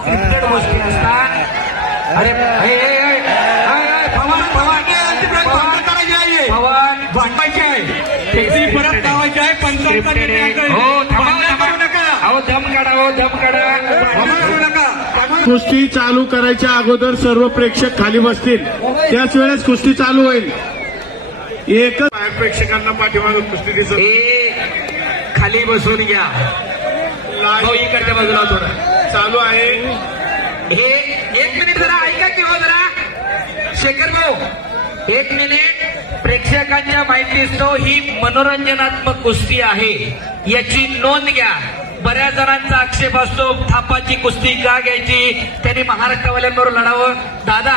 Scripted गोष्टी असतात. अरे पवन भांडायची आहे त्याची परत लावायची आहे. पंचायत दम काढा. कुस्ती चालू करायच्या अगोदर सर्व प्रेक्षक खाली बसतील. त्याच वेळेस कुस्ती चालू होईल. एकच बाहेर प्रेक्षकांना पाठीमागे कुस्ती दिसत. खाली बसून घ्या. इकडच्या बाजूला थोडं चालू आहे. हे 1 मिनिट जरा ऐका की हो जरा शेखर भाऊ 1 मिनिट. प्रेक्षकांच्या माहितीस्तव ही मनोरंजनात्मक कुस्ती आहे याची नोंद घ्या. बऱ्याच जणांचा आक्षेप असतो थापाची कुस्ती का घ्यायची, त्यांनी महाराष्ट्रवाल्यांबरोबर लढावं. दादा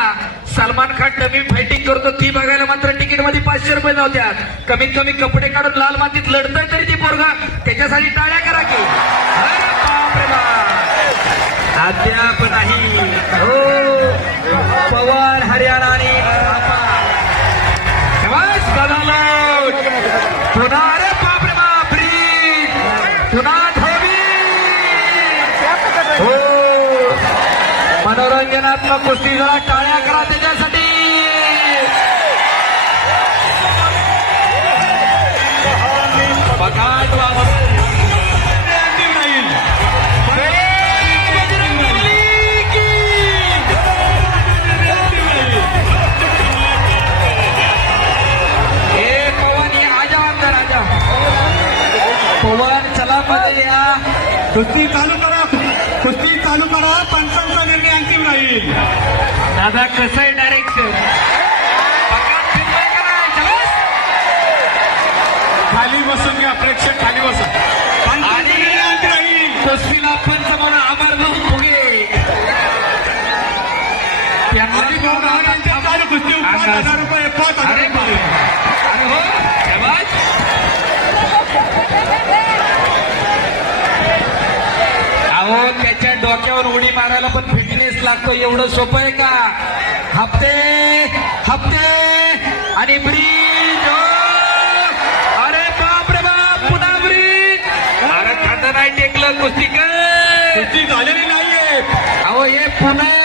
सलमान खान डमी फायटिंग करतो ती बघायला मात्र तिकीटमध्ये 500 रुपये नव्हत्यात. कमीत कमी कपडे काढून लाल मातीत लढतंय तरी ती पोरगा त्याच्यासाठी टाळ्या करा की. अरे बापरे बाप अद्याप नाही. हो पवन हरियाणा आणि पुन्हा अरे बापरे बाप पुन्हा हो मनोरंजनात्मक कुस्ती जरा टाळ्या करा त्याच्यासाठी. पवन चला मध्ये या. कुस्ती चालू करा. कुस्ती चालू करा. पंचांचा निर्णय अंतिम राहील. दादा कसं आहे डायरेक्शन खाली बसून घ्या. प्रेक्षक खाली बसा. कुस्तीला पंच म्हणून अमरनाथ फुगे कुस्ती 5,000 रुपये. 5,000 रुपये. अरे हो अहो त्याच्या डोक्यावर उडी मारायला पण फिटनेस लागतो. एवढं सोपं आहे का? हप्ते आणि ब्रिज. अरे बाप रे बाप पुन्हा ब्रिज. अरे खातं नाही टेकलं कुस्ती काय कुस्ती झालेली नाहीये. अहो हे पुन्हा